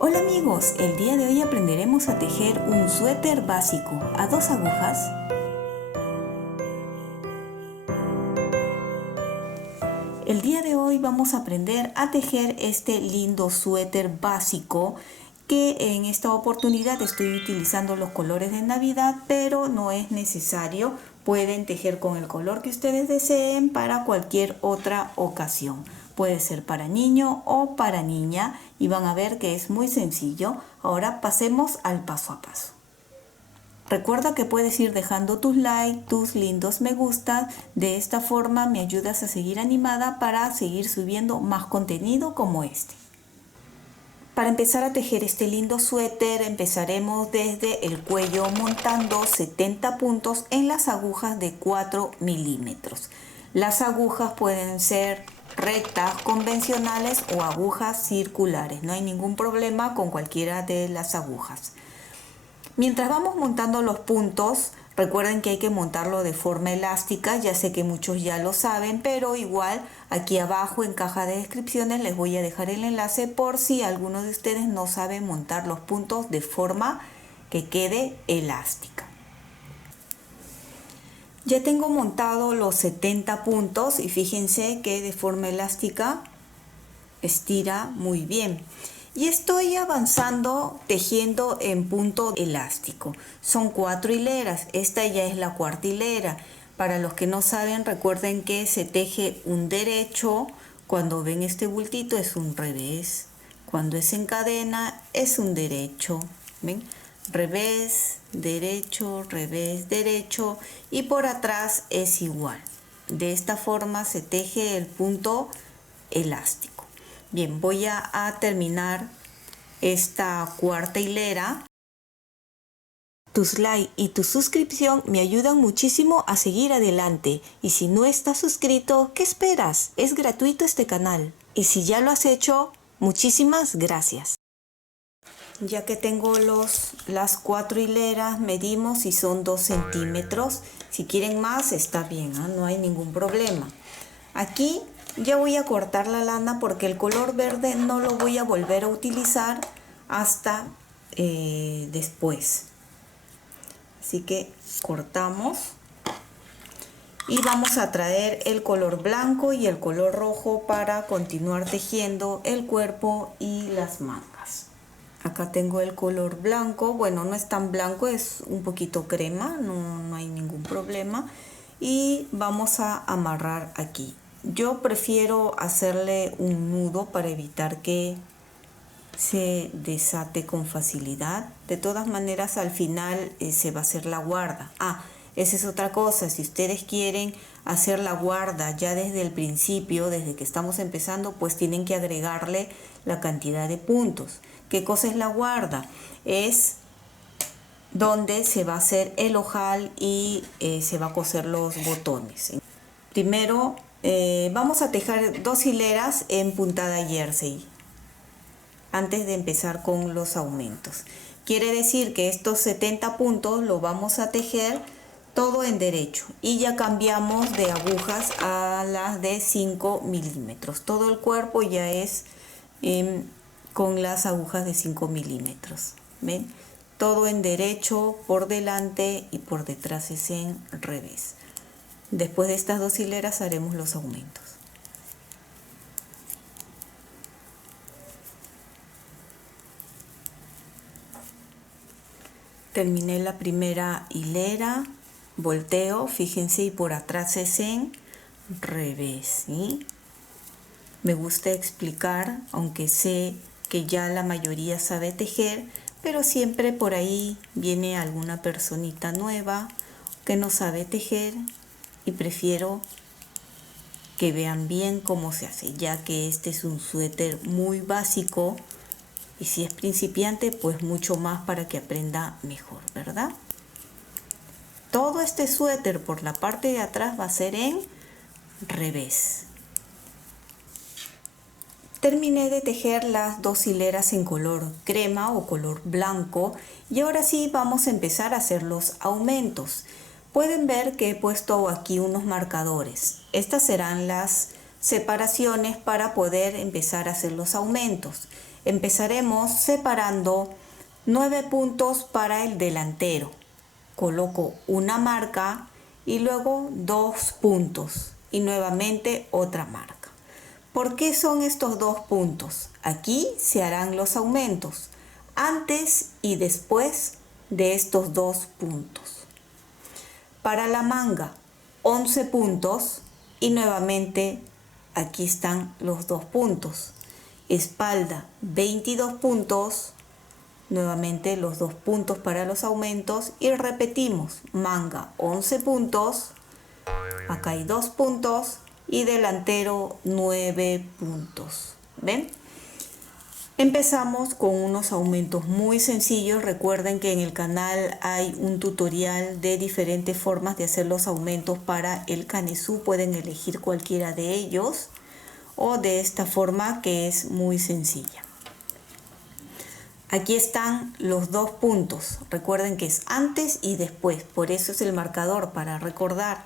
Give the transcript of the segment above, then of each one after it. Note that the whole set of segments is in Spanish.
Hola amigos, el día de hoy aprenderemos a tejer un suéter básico a 2 agujas. El día de hoy vamos a aprender a tejer este lindo suéter básico que en esta oportunidad estoy utilizando los colores de Navidad, pero no es necesario. Pueden tejer con el color que ustedes deseen para cualquier otra ocasión. Puede ser para niño o para niña y van a ver que es muy sencillo. Ahora pasemos al paso a paso. Recuerda que puedes ir dejando tus likes, tus lindos me gusta. De esta forma me ayudas a seguir animada para seguir subiendo más contenido como este. Para empezar a tejer este lindo suéter empezaremos desde el cuello montando 70 puntos en las agujas de 4 milímetros. Las agujas pueden ser rectas, convencionales o agujas circulares. No hay ningún problema con cualquiera de las agujas. Mientras vamos montando los puntos, recuerden que hay que montarlo de forma elástica. Ya sé que muchos ya lo saben, pero igual aquí abajo en caja de descripciones les voy a dejar el enlace por si alguno de ustedes no sabe montar los puntos de forma que quede elástica. Ya tengo montado los 70 puntos y fíjense que de forma elástica estira muy bien. Y estoy avanzando tejiendo en punto elástico. Son 4 hileras, esta ya es la cuarta hilera. Para los que no saben, recuerden que se teje un derecho. Cuando ven este bultito es un revés. Cuando es en cadena es un derecho. ¿Ven? Revés, derecho, revés, derecho. Y por atrás es igual. De esta forma se teje el punto elástico. Bien, voy a terminar esta cuarta hilera. Tus likes y tu suscripción me ayudan muchísimo a seguir adelante. Y si no estás suscrito, ¿qué esperas? Es gratuito este canal. Y si ya lo has hecho, muchísimas gracias. Ya que tengo las 4 hileras, medimos y son 2 centímetros. Si quieren más, está bien, ¿eh? No hay ningún problema. Aquí ya voy a cortar la lana porque el color verde no lo voy a volver a utilizar hasta después. Así que cortamos y vamos a traer el color blanco y el color rojo para continuar tejiendo el cuerpo y las mangas. Acá tengo el color blanco, bueno, no es tan blanco, es un poquito crema, no hay ningún problema. Y vamos a amarrar aquí. Yo prefiero hacerle un nudo para evitar que se desate con facilidad. De todas maneras, al final se va a hacer la guarda. Esa es otra cosa. Si ustedes quieren hacer la guarda ya desde el principio, desde que estamos empezando, pues tienen que agregarle la cantidad de puntos. ¿Qué cosa es la guarda? Es donde se va a hacer el ojal y se va a coser los botones. Primero vamos a tejer 2 hileras en puntada jersey antes de empezar con los aumentos. Quiere decir que estos 70 puntos lo vamos a tejer todo en derecho y ya cambiamos de agujas a las de 5 milímetros. Todo el cuerpo ya es con las agujas de 5 milímetros. ¿Ven? Todo en derecho por delante y por detrás es en revés. Después de estas 2 hileras haremos los aumentos. Terminé la primera hilera, volteo, fíjense, y por atrás es en revés, ¿sí? Me gusta explicar, aunque sé que ya la mayoría sabe tejer, pero siempre por ahí viene alguna personita nueva que no sabe tejer y prefiero que vean bien cómo se hace, ya que este es un suéter muy básico y si es principiante, pues mucho más para que aprenda mejor, ¿verdad? Todo este suéter por la parte de atrás va a ser en revés. Terminé de tejer las 2 hileras en color crema o color blanco y ahora sí vamos a empezar a hacer los aumentos. Pueden ver que he puesto aquí unos marcadores. Estas serán las separaciones para poder empezar a hacer los aumentos. Empezaremos separando 9 puntos para el delantero. Coloco una marca y luego 2 puntos y nuevamente otra marca. ¿Por qué son estos 2 puntos? Aquí se harán los aumentos antes y después de estos 2 puntos. Para la manga 11 puntos y nuevamente aquí están los 2 puntos. Espalda 22 puntos, nuevamente los 2 puntos para los aumentos y repetimos. Manga 11 puntos, acá hay 2 puntos y delantero 9 puntos. ¿Ven? Empezamos con unos aumentos muy sencillos. Recuerden que en el canal hay un tutorial de diferentes formas de hacer los aumentos para el canesú. Pueden elegir cualquiera de ellos o de esta forma que es muy sencilla. Aquí están los 2 puntos. Recuerden que es antes y después. Por eso es el marcador para recordar.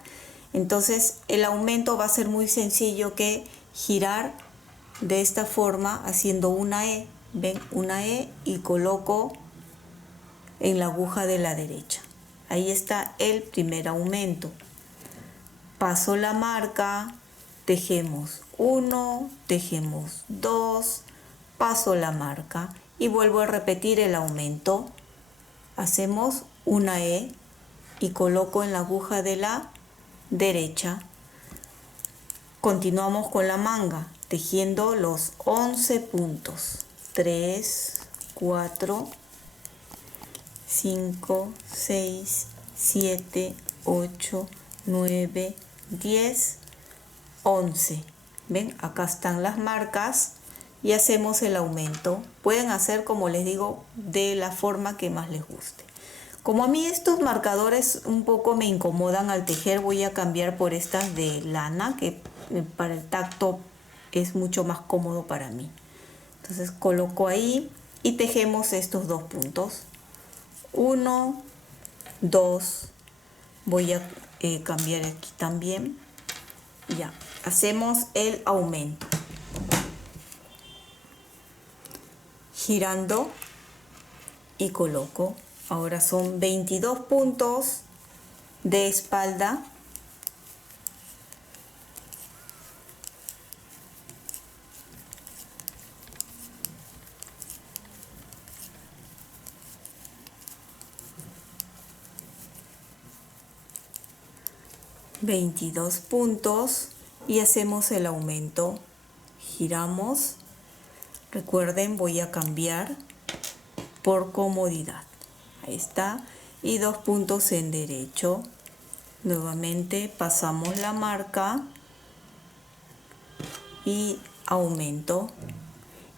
Entonces el aumento va a ser muy sencillo que girar de esta forma haciendo una E. Ven, una E y coloco en la aguja de la derecha. Ahí está el primer aumento. Paso la marca, tejemos 1, tejemos 2, paso la marca y vuelvo a repetir el aumento. Hacemos una E y coloco en la aguja de la derecha. Continuamos con la manga, tejiendo los 11 puntos. 3, 4, 5, 6, 7, 8, 9, 10, 11. ¿Ven? Acá están las marcas y hacemos el aumento. Pueden hacer, como les digo, de la forma que más les guste. Como a mí estos marcadores un poco me incomodan al tejer, voy a cambiar por estas de lana, que para el tacto es mucho más cómodo para mí. Entonces coloco ahí y tejemos estos 2 puntos. 1, 2. Voy a cambiar aquí también. Ya, hacemos el aumento. Girando y coloco. Ahora son 22 puntos de espalda. Y hacemos el aumento. Giramos. Recuerden, voy a cambiar por comodidad. Ahí está. Y 2 puntos en derecho. Nuevamente pasamos la marca y aumento.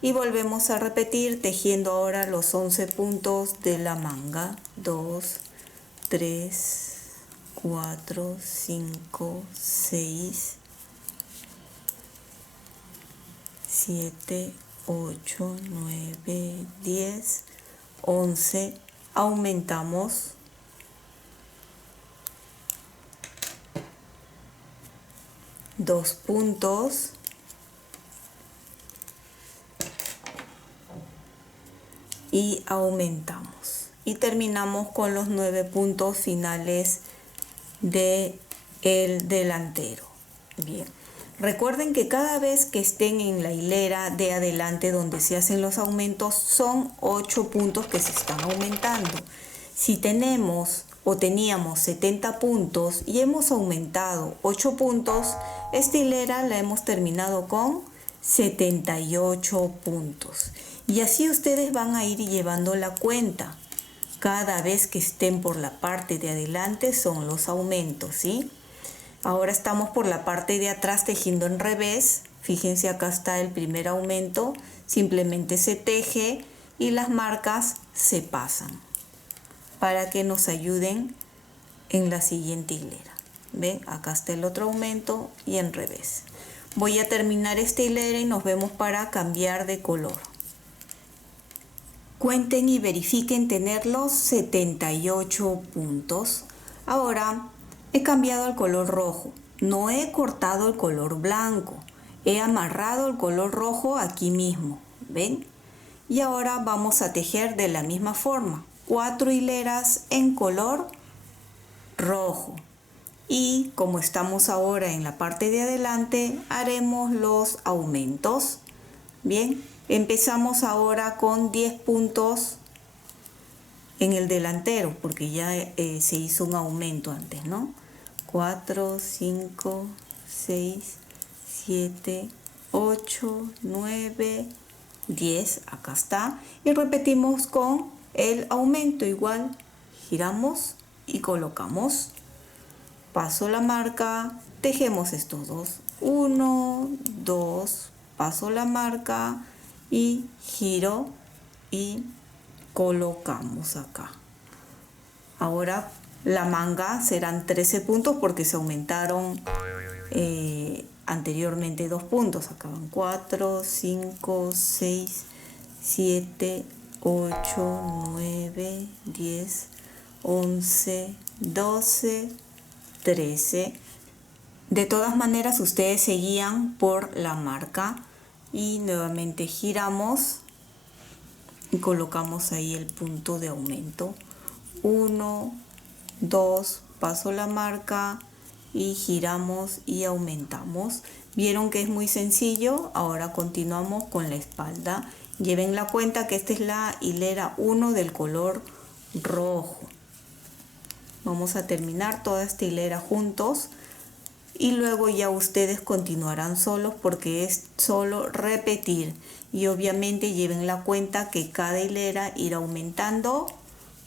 Y volvemos a repetir tejiendo ahora los 11 puntos de la manga. 2, 3, 4, 5, 6, 7, 8, 9, 10, 11. Aumentamos. Dos puntos. Y aumentamos. Y terminamos con los 9 puntos finales del delantero. Bien. Recuerden que cada vez que estén en la hilera de adelante donde se hacen los aumentos son 8 puntos que se están aumentando. Si tenemos o teníamos 70 puntos y hemos aumentado 8 puntos, esta hilera la hemos terminado con 78 puntos. Y así ustedes van a ir llevando la cuenta. Cada vez que estén por la parte de adelante son los aumentos, ¿sí? Ahora estamos por la parte de atrás tejiendo en revés. Fíjense, acá está el primer aumento. Simplemente se teje y las marcas se pasan para que nos ayuden en la siguiente hilera. ¿Ven? Acá está el otro aumento y en revés. Voy a terminar esta hilera y nos vemos para cambiar de color. Cuenten y verifiquen tener los 78 puntos. Ahora he cambiado el color rojo. No he cortado el color blanco. He amarrado el color rojo aquí mismo. ¿Ven? Y ahora vamos a tejer de la misma forma, 4 hileras en color rojo. Y como estamos ahora en la parte de adelante, haremos los aumentos. Bien, empezamos ahora con 10 puntos en el delantero, porque ya se hizo un aumento antes, ¿no? 4, 5, 6, 7, 8, 9, 10, acá está. Y repetimos con el aumento igual, giramos y colocamos. Paso la marca, tejemos estos dos. 1, 2, paso la marca y giro y colocamos acá. Ahora la manga serán 13 puntos porque se aumentaron anteriormente 2 puntos. Acá van 4, 5, 6, 7, 8, 9, 10, 11, 12, 13. De todas maneras ustedes se guían por la marca y nuevamente giramos y colocamos ahí el punto de aumento. 1, 2, paso la marca y giramos y aumentamos. Vieron que es muy sencillo. Ahora continuamos con la espalda. Lleven la cuenta que esta es la hilera 1 del color rojo. Vamos a terminar toda esta hilera juntos y luego ya ustedes continuarán solos porque es solo repetir. Y obviamente lleven la cuenta que cada hilera irá aumentando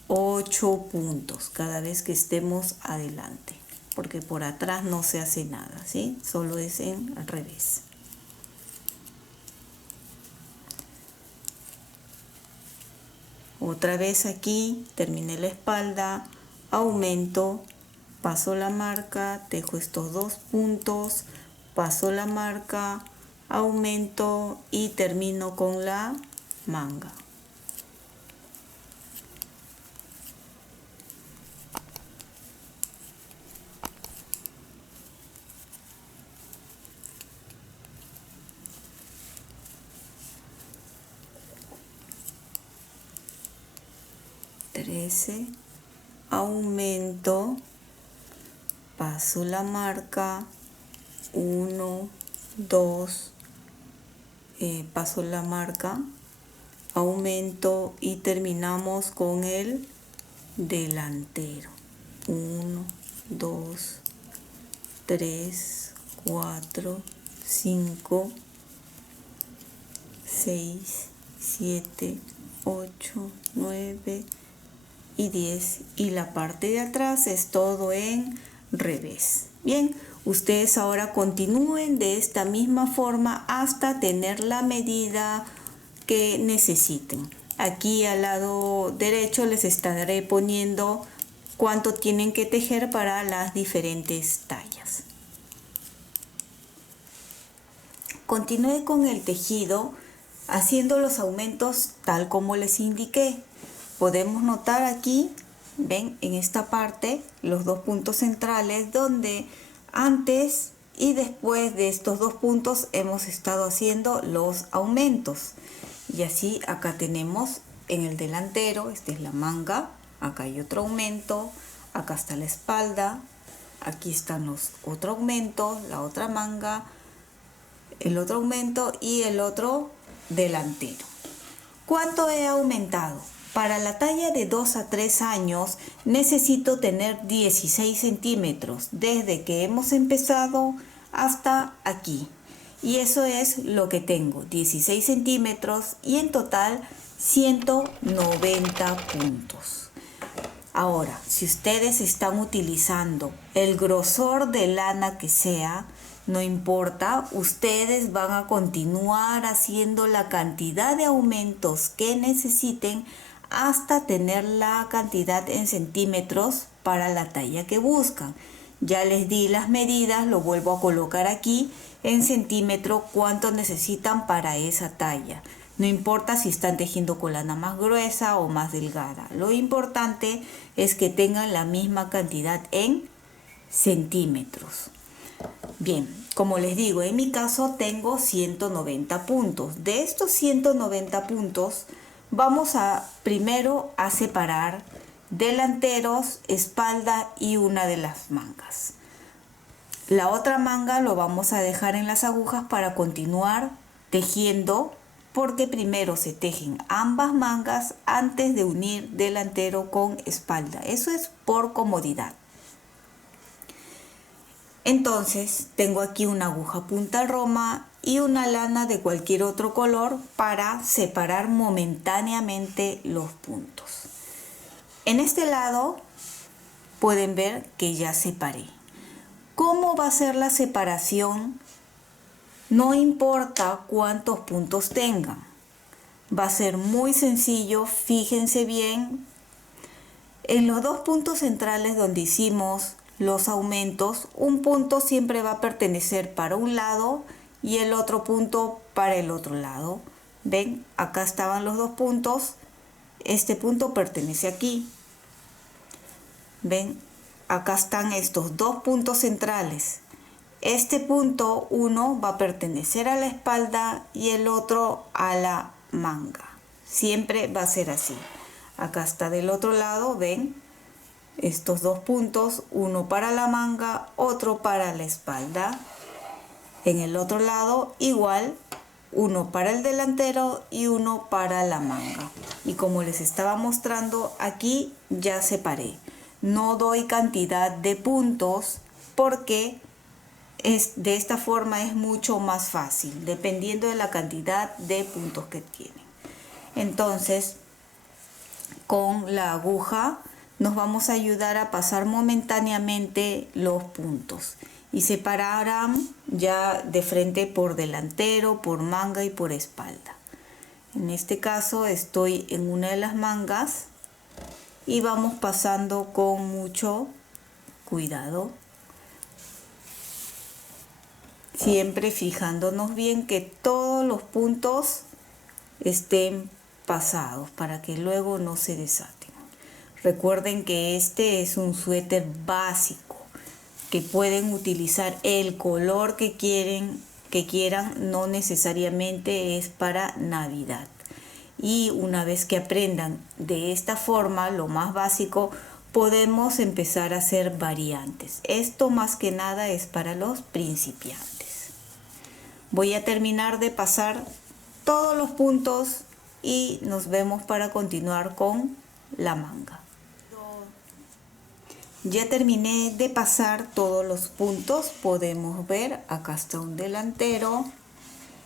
8 puntos cada vez que estemos adelante, porque por atrás no se hace nada, ¿sí? Solo es en al revés. Otra vez aquí, terminé la espalda, aumento, paso la marca, tejo estos 2 puntos, paso la marca, aumento y termino con la manga. Aumento, paso la marca, 1, 2, paso la marca, aumento y terminamos con el delantero. 1, 2, 3, 4, 5, 6, 7, 8, 9 y 10, y la parte de atrás es todo en revés. Bien, ustedes ahora continúen de esta misma forma hasta tener la medida que necesiten. Aquí al lado derecho les estaré poniendo cuánto tienen que tejer para las diferentes tallas. Continúe con el tejido haciendo los aumentos tal como les indiqué. Podemos notar aquí, ven, en esta parte, los 2 puntos centrales donde antes y después de estos 2 puntos hemos estado haciendo los aumentos. Y así acá tenemos en el delantero, esta es la manga, acá hay otro aumento, acá está la espalda, aquí están los otro aumento, la otra manga, el otro aumento y el otro delantero. ¿Cuánto he aumentado? Para la talla de 2 a 3 años necesito tener 16 centímetros desde que hemos empezado hasta aquí. Y eso es lo que tengo, 16 centímetros y en total 190 puntos. Ahora, si ustedes están utilizando el grosor de lana que sea, no importa, ustedes van a continuar haciendo la cantidad de aumentos que necesiten hasta tener la cantidad en centímetros para la talla que buscan. Ya les di las medidas, lo vuelvo a colocar aquí en centímetro cuánto necesitan para esa talla. No importa si están tejiendo con lana más gruesa o más delgada. Lo importante es que tengan la misma cantidad en centímetros. Bien, Como les digo, en mi caso tengo 190 puntos. De estos 190 puntos vamos a primero a separar delanteros, espalda y una de las mangas. La otra manga lo vamos a dejar en las agujas para continuar tejiendo, porque primero se tejen ambas mangas antes de unir delantero con espalda. Eso es por comodidad. Entonces tengo aquí una aguja punta roma y una lana de cualquier otro color para separar momentáneamente los puntos. En este lado pueden ver que ya separé. ¿Cómo va a ser la separación? No importa cuántos puntos tengan. Va a ser muy sencillo, fíjense bien. En los dos puntos centrales donde hicimos los aumentos, un punto siempre va a pertenecer para un lado y el otro punto para el otro lado. ¿Ven? Acá estaban los dos puntos. Este punto pertenece aquí. ¿Ven? Acá están estos dos puntos centrales. Este punto, uno va a pertenecer a la espalda y el otro a la manga. Siempre va a ser así. Acá está del otro lado, ¿ven? Estos dos puntos, uno para la manga, otro para la espalda. En el otro lado, igual, uno para el delantero y uno para la manga. Y como les estaba mostrando, aquí ya separé. No doy cantidad de puntos porque de esta forma es mucho más fácil, dependiendo de la cantidad de puntos que tienen. Entonces, con la aguja nos vamos a ayudar a pasar momentáneamente los puntos y separarán ya de frente por delantero, por manga y por espalda. En este caso estoy en una de las mangas y vamos pasando con mucho cuidado, siempre fijándonos bien que todos los puntos estén pasados para que luego no se desaten. Recuerden que este es un suéter básico, que pueden utilizar el color que quieran, no necesariamente es para Navidad. Y una vez que aprendan de esta forma, lo más básico, podemos empezar a hacer variantes. Esto más que nada es para los principiantes. Voy a terminar de pasar todos los puntos y nos vemos para continuar con la manga. Ya terminé de pasar todos los puntos. Podemos ver, acá está un delantero,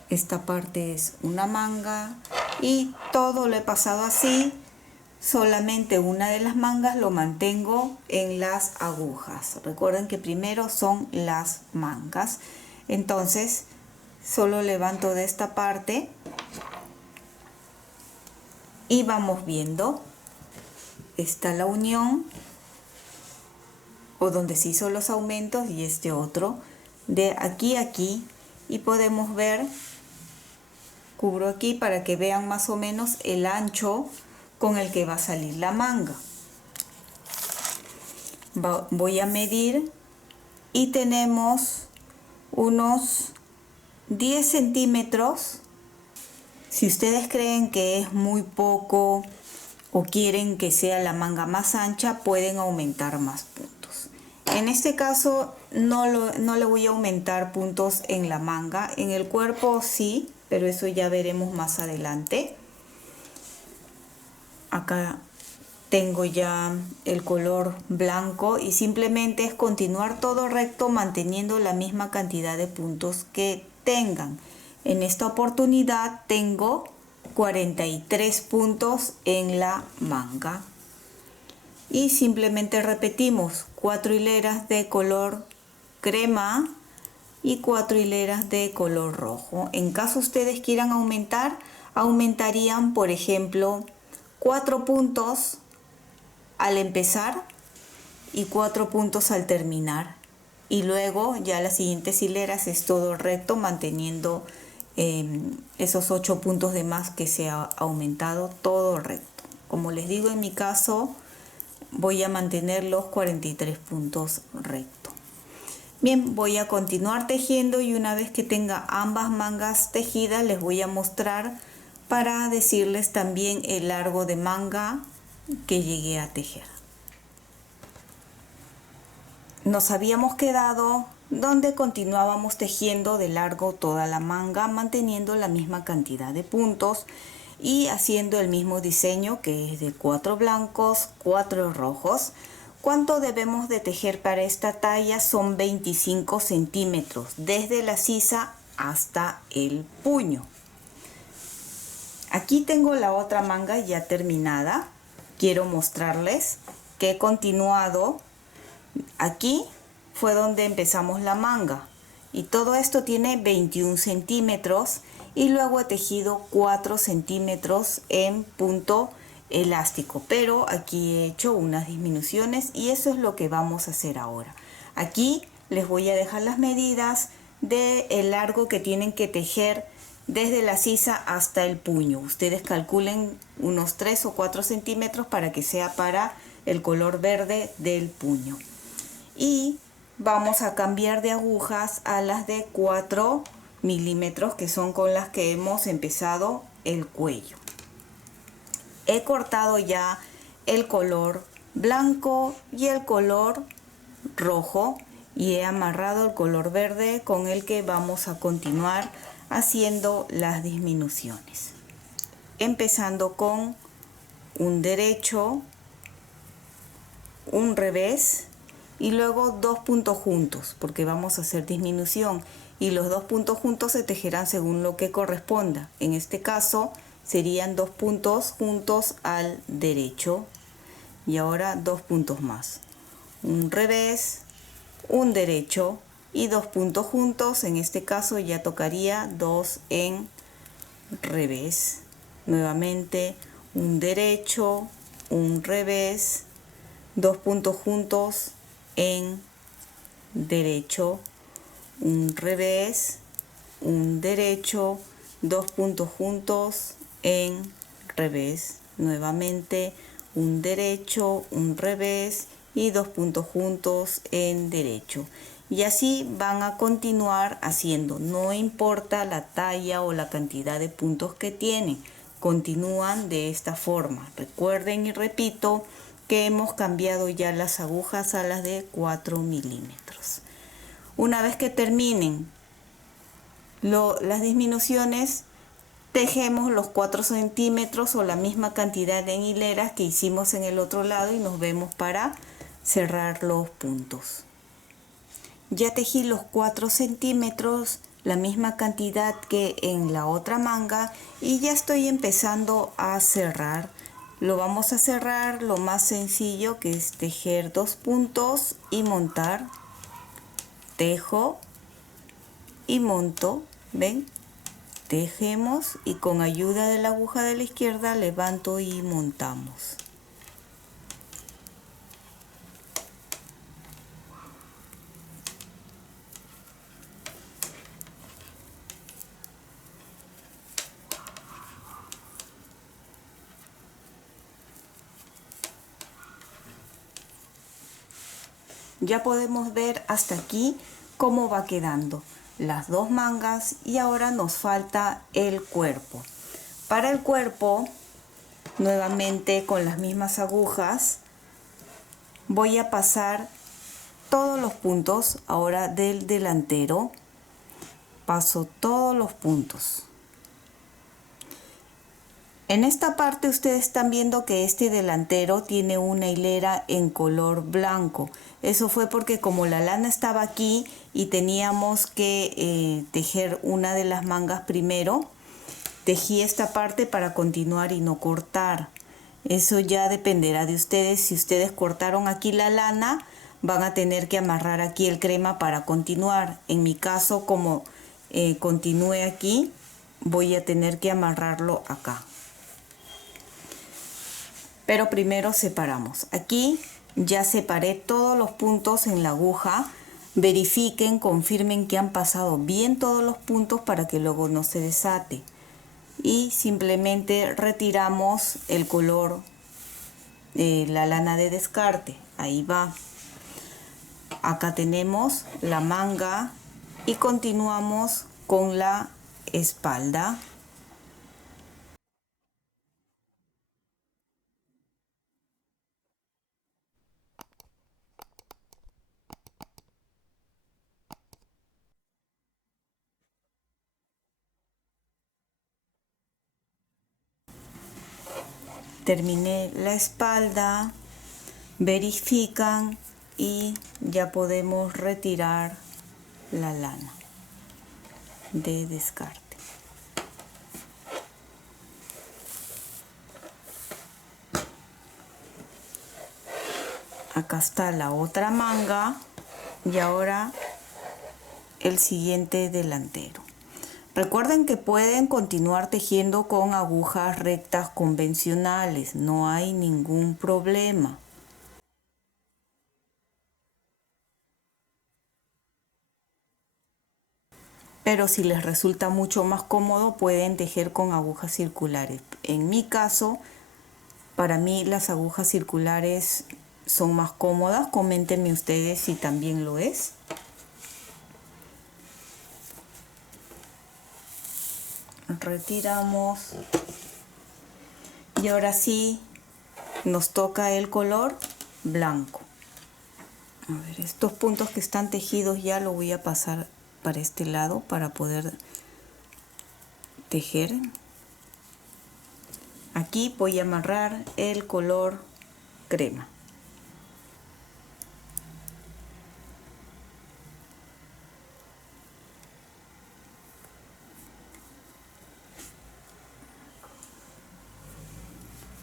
esta parte es una manga y todo lo he pasado así. Solamente una de las mangas lo mantengo en las agujas. Recuerden que primero son las mangas. Entonces solo levanto de esta parte y vamos viendo. Está la unión, o donde se hizo los aumentos, y este otro de aquí a aquí, y podemos ver, cubro aquí para que vean más o menos el ancho con el que va a salir la manga. Voy a medir y tenemos unos 10 centímetros. Si ustedes creen que es muy poco o quieren que sea la manga más ancha, pueden aumentar más puntos. En este caso no le voy a aumentar puntos en la manga. En el cuerpo sí, pero eso ya veremos más adelante. Acá tengo ya el color blanco y simplemente es continuar todo recto manteniendo la misma cantidad de puntos que tengan. En esta oportunidad tengo 43 puntos en la manga. Y simplemente repetimos 4 hileras de color crema y 4 hileras de color rojo. En caso ustedes quieran aumentar, aumentarían, por ejemplo, 4 puntos al empezar y 4 puntos al terminar. Y luego ya las siguientes hileras es todo recto, manteniendo esos 8 puntos de más que se ha aumentado, todo recto. Como les digo, en mi caso voy a mantener los 43 puntos recto. Bien, voy a continuar tejiendo y una vez que tenga ambas mangas tejidas les voy a mostrar para decirles también el largo de manga que llegué a tejer. Nos habíamos quedado donde continuábamos tejiendo de largo toda la manga, manteniendo la misma cantidad de puntos y haciendo el mismo diseño, que es de 4 blancos, 4 rojos. ¿Cuánto debemos de tejer para esta talla? Son 25 centímetros, desde la sisa hasta el puño. Aquí tengo la otra manga ya terminada. Quiero mostrarles que he continuado. Aquí fue donde empezamos la manga y todo esto tiene 21 centímetros y luego he tejido 4 centímetros en punto elástico, pero aquí he hecho unas disminuciones y eso es lo que vamos a hacer ahora. Aquí les voy a dejar las medidas del largo que tienen que tejer desde la sisa hasta el puño. Ustedes calculen unos 3 o 4 centímetros para que sea para el color verde del puño. Y vamos a cambiar de agujas a las de 4 milímetros, que son con las que hemos empezado el cuello. He cortado ya el color blanco y el color rojo y he amarrado el color verde con el que vamos a continuar haciendo las disminuciones, empezando con un derecho, un revés y luego 2 puntos juntos, porque vamos a hacer disminución y los 2 puntos juntos se tejerán según lo que corresponda. En este caso serían 2 puntos juntos al derecho y ahora 2 puntos más, un revés, un derecho y 2 puntos juntos. En este caso ya tocaría 2 en revés, nuevamente un derecho, un revés, 2 puntos juntos en derecho, un revés, un derecho, 2 puntos juntos en revés, nuevamente un derecho, un revés y 2 puntos juntos en derecho. Y así van a continuar haciendo, no importa la talla o la cantidad de puntos que tienen, continúan de esta forma. Recuerden y repito que hemos cambiado ya las agujas a las de 4 milímetros. Una vez que terminen las disminuciones, tejemos los 4 centímetros o la misma cantidad en hileras que hicimos en el otro lado y nos vemos para cerrar los puntos. Ya tejí los 4 centímetros, la misma cantidad que en la otra manga, y ya estoy empezando a cerrar. Lo vamos a cerrar lo más sencillo, que es tejer 2 puntos y montar. Tejo y monto, ¿ven? Tejemos y con ayuda de la aguja de la izquierda levanto y montamos. Ya podemos ver hasta aquí cómo va quedando las 2 mangas y ahora nos falta el cuerpo. Para el cuerpo, nuevamente con las mismas agujas, voy a pasar todos los puntos ahora del delantero. Paso todos los puntos. En esta parte ustedes están viendo que este delantero tiene una hilera en color blanco. Eso fue porque como la lana estaba aquí y teníamos que tejer una de las mangas primero, tejí esta parte para continuar y no cortar. Eso ya dependerá de ustedes. Si ustedes cortaron aquí la lana, van a tener que amarrar aquí el crema para continuar. En mi caso, como continúe aquí, voy a tener que amarrarlo acá. Pero primero separamos. Aquí ya separé todos los puntos en la aguja. Verifiquen, confirmen que han pasado bien todos los puntos para que luego no se desate. Y simplemente retiramos el color de la lana de descarte. Ahí va. acá tenemos la manga y continuamos con la espalda. Terminé la espalda, verifican y ya podemos retirar la lana de descarte. Acá está la otra manga y ahora el siguiente delantero. Recuerden que pueden continuar tejiendo con agujas rectas convencionales, no hay ningún problema. Pero si les resulta mucho más cómodo, pueden tejer con agujas circulares. En mi caso, para mí las agujas circulares son más cómodas. Coméntenme ustedes si también lo es. Retiramos y ahora sí nos toca el color blanco. A ver, estos puntos que están tejidos ya lo voy a pasar para este lado para poder tejer. Aquí voy a amarrar el color crema.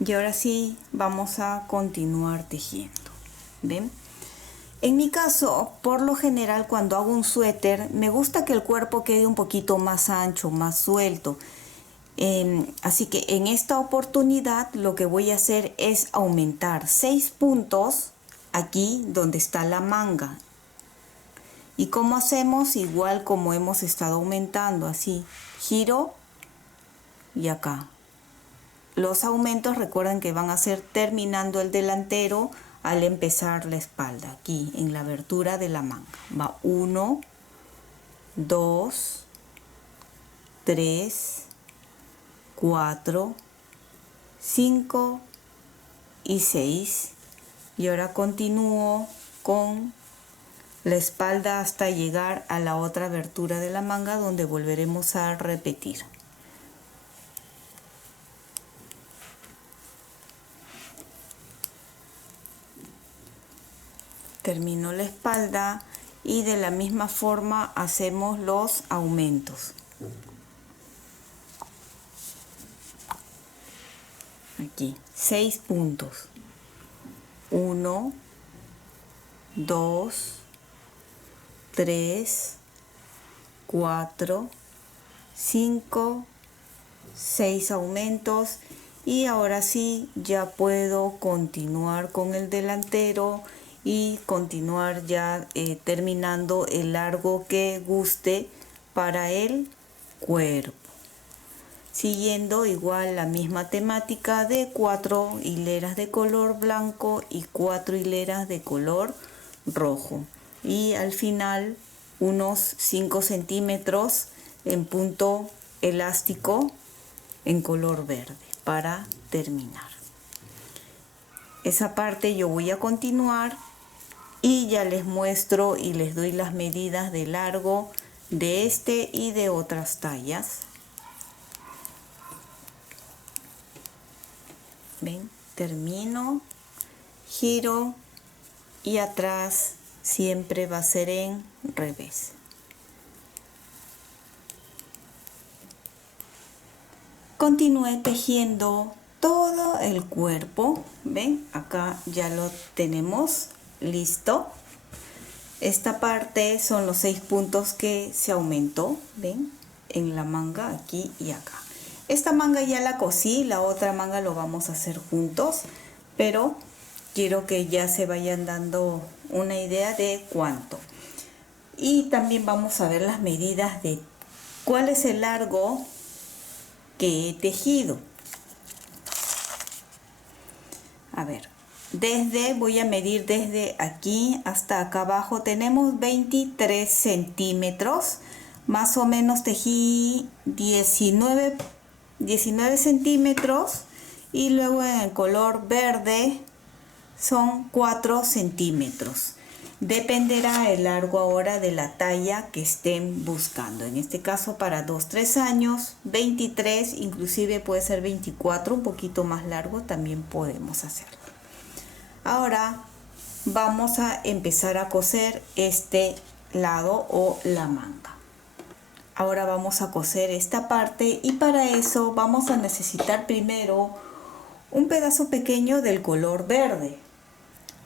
Y ahora sí vamos a continuar tejiendo. ¿Ven? En mi caso, por lo general, cuando hago un suéter, me gusta que el cuerpo quede un poquito más ancho, más suelto. Así que en esta oportunidad lo que voy a hacer es aumentar 6 puntos aquí donde está la manga. ¿Y cómo hacemos? Igual como hemos estado aumentando, así, giro y acá. Los aumentos recuerden que van a ser terminando el delantero al empezar la espalda, aquí en la abertura de la manga. Va 1, 2, 3, 4, 5 y 6. Y ahora continúo con la espalda hasta llegar a la otra abertura de la manga donde volveremos a repetir. Termino la espalda y de la misma forma hacemos los aumentos. Aquí 6 puntos. 1, 2, 3, 4, 5, 6 aumentos y ahora sí ya puedo continuar con el delantero y continuar ya terminando el largo que guste para el cuerpo, siguiendo igual la misma temática de 4 hileras de color blanco y 4 hileras de color rojo y al final unos 5 centímetros en punto elástico en color verde para terminar. Esa parte yo voy a continuar y ya les muestro y les doy las medidas de largo de este y de otras tallas. Ven, termino, giro y atrás siempre va a ser en revés. Continúe tejiendo todo el cuerpo. Ven, acá ya lo tenemos listo. Esta parte son los 6 puntos que se aumentó, ven, en la manga aquí y acá. Esta manga ya la cosí, la otra manga lo vamos a hacer juntos, pero quiero que ya se vayan dando una idea de cuánto. Y también vamos a ver las medidas de cuál es el largo que he tejido. A ver, voy a medir desde aquí hasta acá abajo, tenemos 23 centímetros, más o menos tejí 19 centímetros, y luego en el color verde son 4 centímetros. Dependerá el largo ahora de la talla que estén buscando. En este caso para 2-3 años, 23, inclusive puede ser 24, un poquito más largo también podemos hacerlo. Ahora vamos a empezar a coser este lado o la manga. Ahora vamos a coser esta parte, y para eso vamos a necesitar primero un pedazo pequeño del color verde.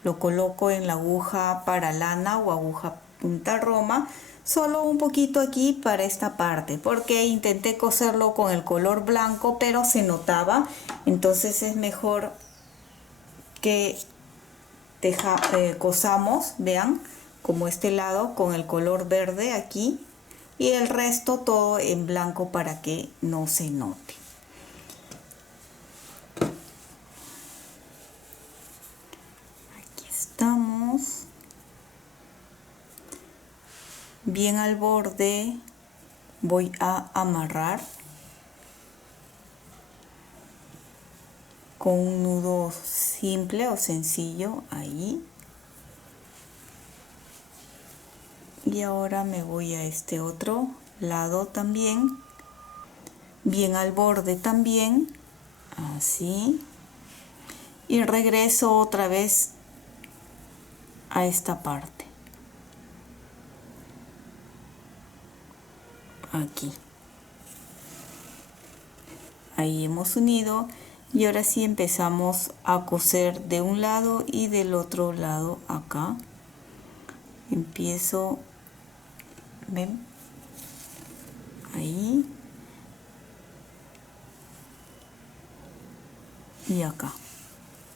Lo coloco en la aguja para lana o aguja punta roma, solo un poquito aquí para esta parte, porque intenté coserlo con el color blanco pero se notaba, entonces es mejor que cosamos, vean, como este lado con el color verde aquí, y el resto todo en blanco para que no se note. Aquí estamos. Bien al borde voy a amarrar con un nudo simple o sencillo ahí. Y ahora me voy a este otro lado también, bien al borde también, así, y regreso otra vez a esta parte, aquí. Ahí hemos unido, y ahora sí empezamos a coser de un lado y del otro lado acá. Empiezo, ven, ahí y acá,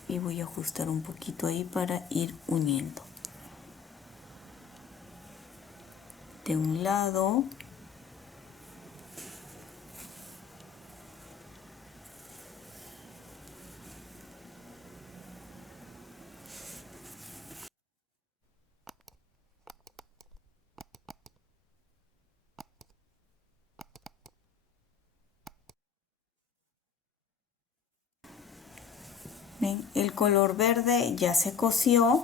y voy a ajustar un poquito ahí para ir uniendo de un lado ¿ven? El color verde ya se cosió.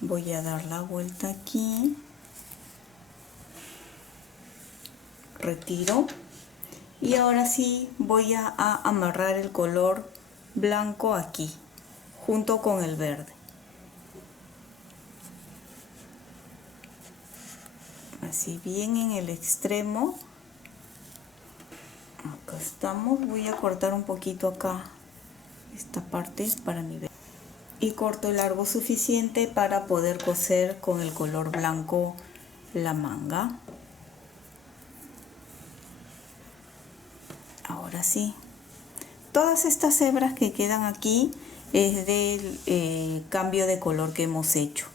Voy a dar la vuelta aquí, retiro, y ahora sí voy a amarrar el color blanco aquí junto con el verde, así bien en el extremo. Acá estamos. Voy a cortar un poquito acá esta parte para mi verde, y corto el largo suficiente para poder coser con el color blanco la manga. Ahora sí, todas estas hebras que quedan aquí es del cambio de color que hemos hecho.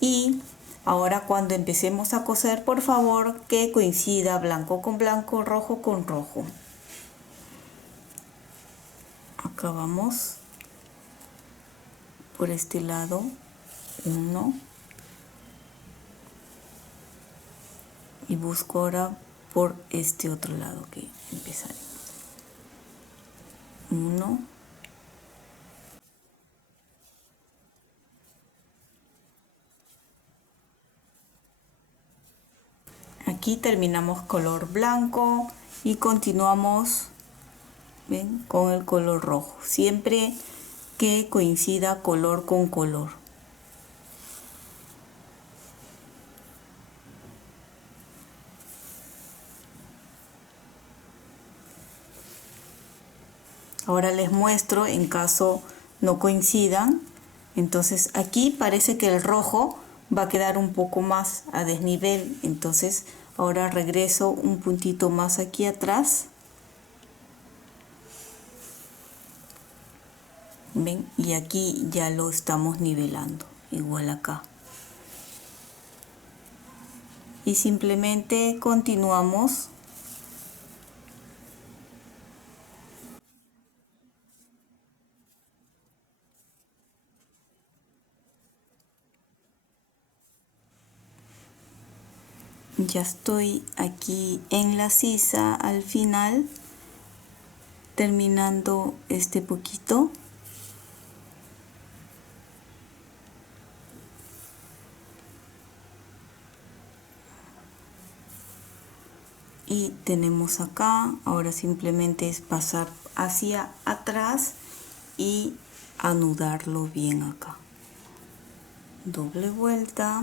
Y ahora cuando empecemos a coser, por favor que coincida blanco con blanco, rojo con rojo. Acá vamos por este lado, 1, y busco ahora por este otro lado que empezaremos. 1, aquí terminamos color blanco y continuamos, ¿ven?, con el color rojo, siempre que coincida color con color. Ahora les muestro en caso no coincidan. Entonces aquí parece que el rojo va a quedar un poco más a desnivel, entonces ahora regreso un puntito más aquí atrás, ven, y aquí ya lo estamos nivelando, igual acá, y simplemente continuamos Ya estoy aquí en la sisa al final, terminando este poquito. Y tenemos acá, ahora simplemente es pasar hacia atrás y anudarlo bien acá. Doble vuelta.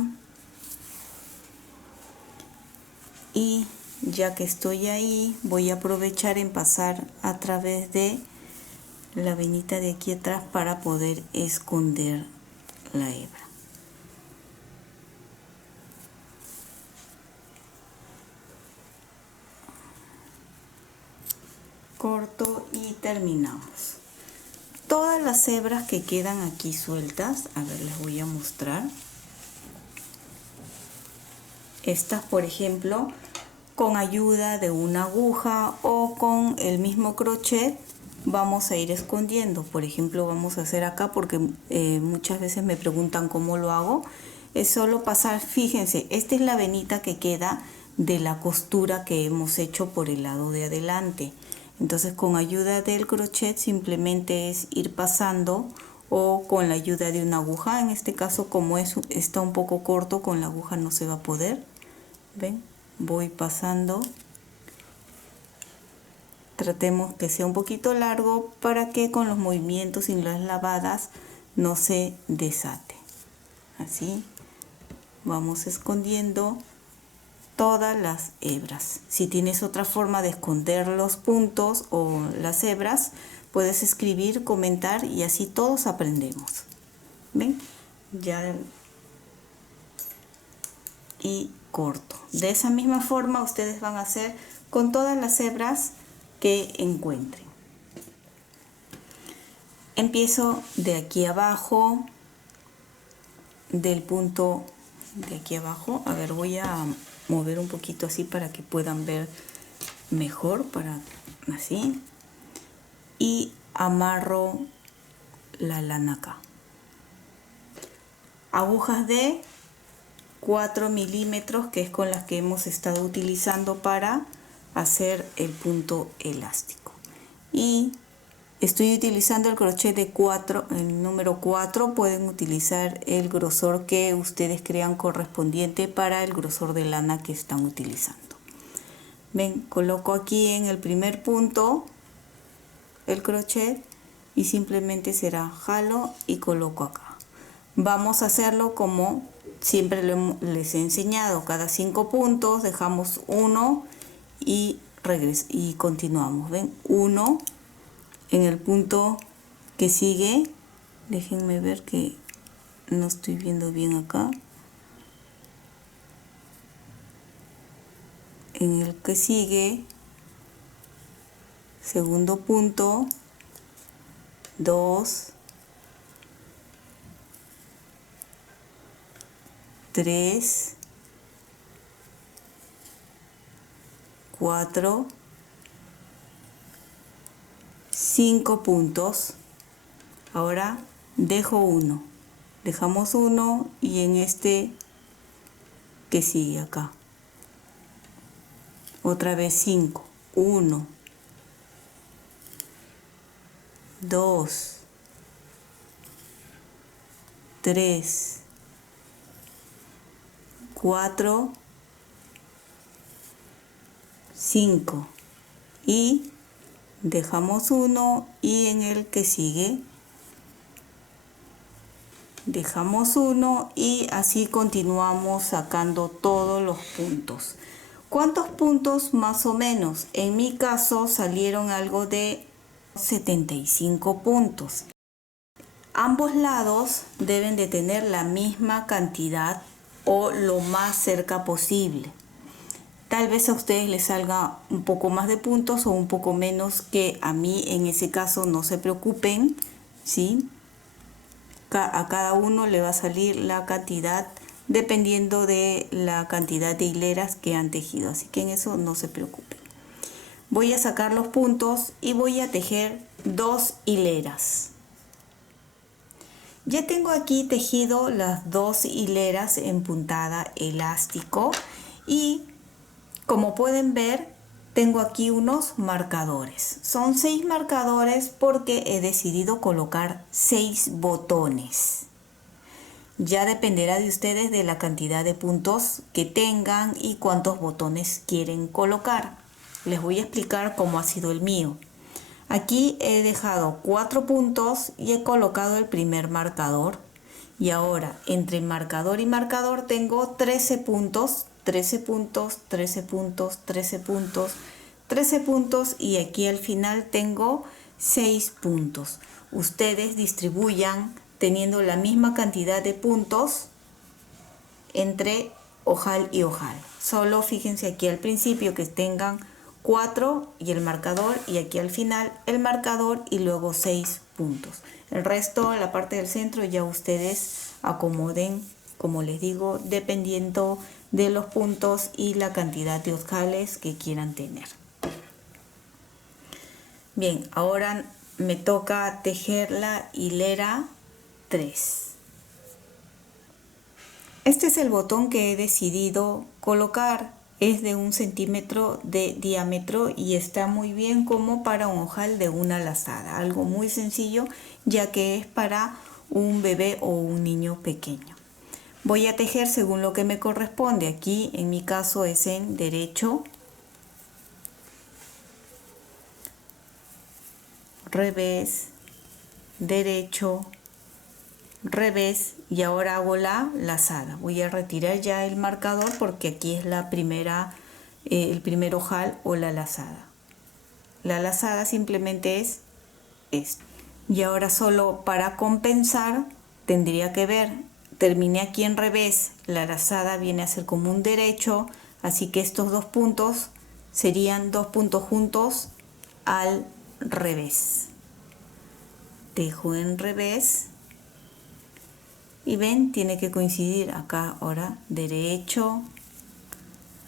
Y ya que estoy ahí, voy a aprovechar en pasar a través de la venita de aquí atrás para poder esconder la hebra. Corto y terminamos. Todas las hebras que quedan aquí sueltas, a ver, les voy a mostrar. Estas, por ejemplo, con ayuda de una aguja o con el mismo crochet vamos a ir escondiendo. Por ejemplo, vamos a hacer acá porque muchas veces me preguntan cómo lo hago. Es solo pasar, fíjense, esta es la venita que queda de la costura que hemos hecho por el lado de adelante. Entonces, con ayuda del crochet simplemente es ir pasando, o con la ayuda de una aguja. En este caso, como está un poco corto, con la aguja no se va a poder. ¿Ven? Voy pasando. Tratemos que sea un poquito largo para que con los movimientos y las lavadas no se desate. Así vamos escondiendo todas las hebras. Si tienes otra forma de esconder los puntos o las hebras, puedes escribir, comentar y así todos aprendemos. ¿Ven? Ya. Y corto. De esa misma forma ustedes van a hacer con todas las hebras que encuentren. Empiezo de aquí abajo, del punto de aquí abajo. A ver, voy a mover un poquito así para que puedan ver mejor, para así. Y amarro la lana acá. Agujas de 4 milímetros, que es con las que hemos estado utilizando para hacer el punto elástico. Y estoy utilizando el crochet de 4, el número 4. Pueden utilizar el grosor que ustedes crean correspondiente para el grosor de lana que están utilizando. Ven, coloco aquí en el primer punto el crochet y simplemente será jalo y coloco acá. Vamos a hacerlo como siempre les he enseñado. Cada 5 puntos dejamos uno y continuamos. ¿Ven? 1 en el punto que sigue. Déjenme ver que no estoy viendo bien acá. En el que sigue, segundo punto, 2, 3, 4, 5 puntos. Ahora dejo uno, dejamos uno y en este que sigue acá otra vez 5, 1, 2, 3, 4, 5 y dejamos uno y en el que sigue dejamos uno y así continuamos sacando todos los puntos. ¿Cuántos puntos más o menos? En mi caso salieron algo de 75 puntos. Ambos lados deben de tener la misma cantidad o lo más cerca posible. Tal vez a ustedes les salga un poco más de puntos o un poco menos, que a mí en ese caso no se preocupen, ¿sí? A cada uno le va a salir la cantidad dependiendo de la cantidad de hileras que han tejido, así que en eso no se preocupen. Voy a sacar los puntos y voy a tejer 2 hileras. Ya tengo aquí tejido las 2 hileras en puntada elástico Y como pueden ver, tengo aquí unos marcadores. Son 6 marcadores porque he decidido colocar 6 botones. Ya dependerá de ustedes de la cantidad de puntos que tengan y cuántos botones quieren colocar. Les voy a explicar cómo ha sido el mío. Aquí he dejado 4 puntos y he colocado el primer marcador. Y ahora, entre marcador y marcador tengo 13 puntos, 13 puntos, 13 puntos, 13 puntos, 13 puntos y aquí al final tengo 6 puntos. Ustedes distribuyan teniendo la misma cantidad de puntos entre ojal y ojal. Solo fíjense aquí al principio que tengan 4 y el marcador, y aquí al final el marcador y luego 6 puntos. El resto, la parte del centro, ya ustedes acomoden, como les digo, dependiendo de los puntos y la cantidad de ojales que quieran tener. Bien, ahora me toca tejer la hilera 3. Este es el botón que he decidido colocar. Es de 1 centímetro de diámetro y está muy bien como para un ojal de una lazada. Algo muy sencillo, ya que es para un bebé o un niño pequeño. Voy a tejer según lo que me corresponde. Aquí en mi caso es en derecho, revés, derecho, revés, y ahora hago la lazada. Voy a retirar ya el marcador porque aquí es la primera, el primer ojal o la lazada. La lazada simplemente es esto. Y ahora solo para compensar tendría que ver, terminé aquí en revés, la lazada viene a ser como un derecho, así que estos 2 puntos serían 2 puntos juntos al revés. Tejo en revés. Y ven, tiene que coincidir acá ahora derecho,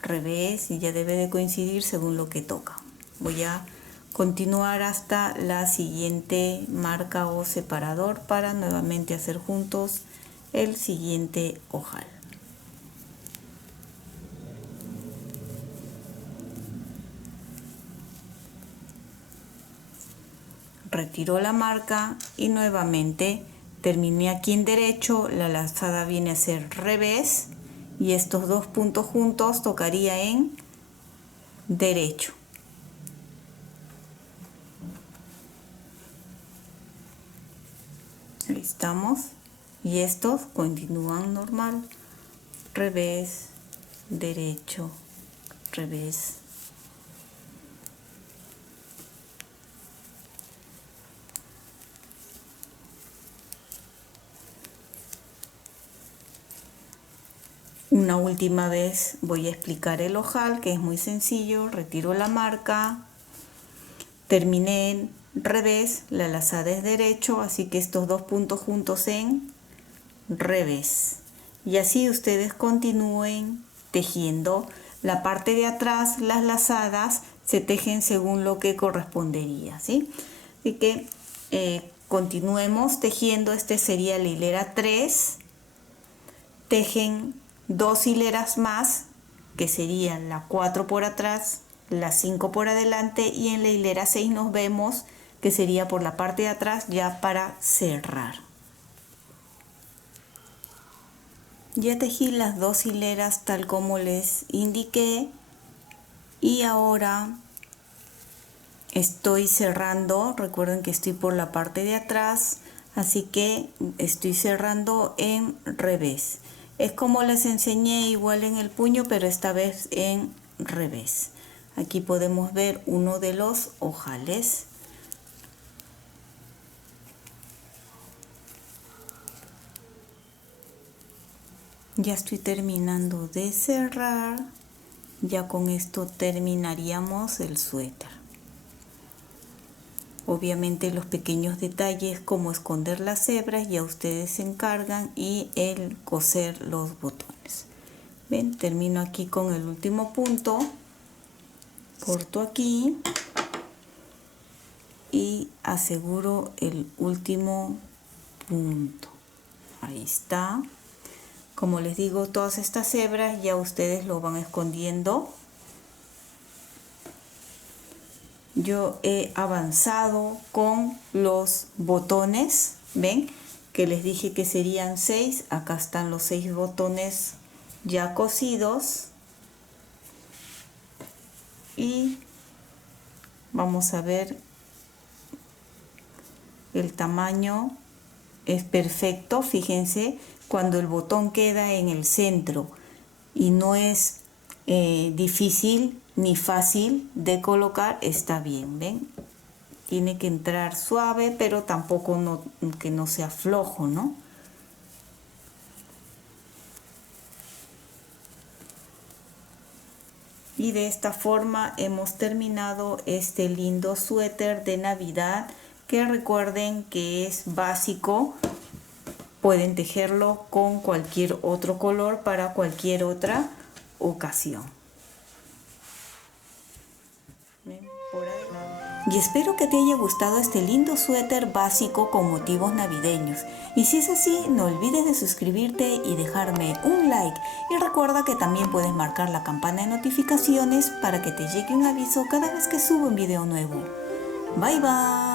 revés, y ya debe de coincidir según lo que toca. Voy a continuar hasta la siguiente marca o separador para nuevamente hacer juntos el siguiente ojal. Retiro la marca y nuevamente terminé aquí en derecho, la lazada viene a ser revés y estos 2 puntos juntos tocaría en derecho. Ahí estamos. Y estos continúan normal. Revés, derecho, revés. Una última vez voy a explicar el ojal, que es muy sencillo. Retiro la marca, terminé en revés, la lazada es derecho, así que estos 2 puntos juntos en revés. Y así ustedes continúen tejiendo. La parte de atrás, las lazadas, se tejen según lo que correspondería, ¿sí? Así que continuemos tejiendo. Este sería la hilera 3. Tejen 2 hileras más, que serían la 4 por atrás, la 5 por adelante, y en la hilera 6 nos vemos, que sería por la parte de atrás ya para cerrar. Ya tejí las 2 hileras tal como les indiqué y ahora estoy cerrando. Recuerden que estoy por la parte de atrás, así que estoy cerrando en revés. Es como les enseñé igual en el puño, pero esta vez en revés. Aquí podemos ver uno de los ojales. Ya estoy terminando de cerrar. Ya con esto terminaríamos el suéter. Obviamente los pequeños detalles como esconder las hebras ya ustedes se encargan, y el coser los botones. Ven, termino aquí con el último punto, corto aquí y aseguro el último punto. Ahí está. Como les digo, todas estas hebras ya ustedes lo van escondiendo. Yo he avanzado con los botones, ¿ven? Que les dije que serían 6. Acá están los 6 botones ya cosidos. Y vamos a ver, el tamaño es perfecto. Fíjense, cuando el botón queda en el centro y no es difícil ni fácil de colocar, está bien, ¿ven? Tiene que entrar suave, pero tampoco que no sea flojo, ¿no? Y de esta forma hemos terminado este lindo suéter de Navidad, que recuerden que es básico. Pueden tejerlo con cualquier otro color para cualquier otra ocasión. Y espero que te haya gustado este lindo suéter básico con motivos navideños. Y si es así, no olvides de suscribirte y dejarme un like. Y recuerda que también puedes marcar la campana de notificaciones para que te llegue un aviso cada vez que subo un video nuevo. Bye bye.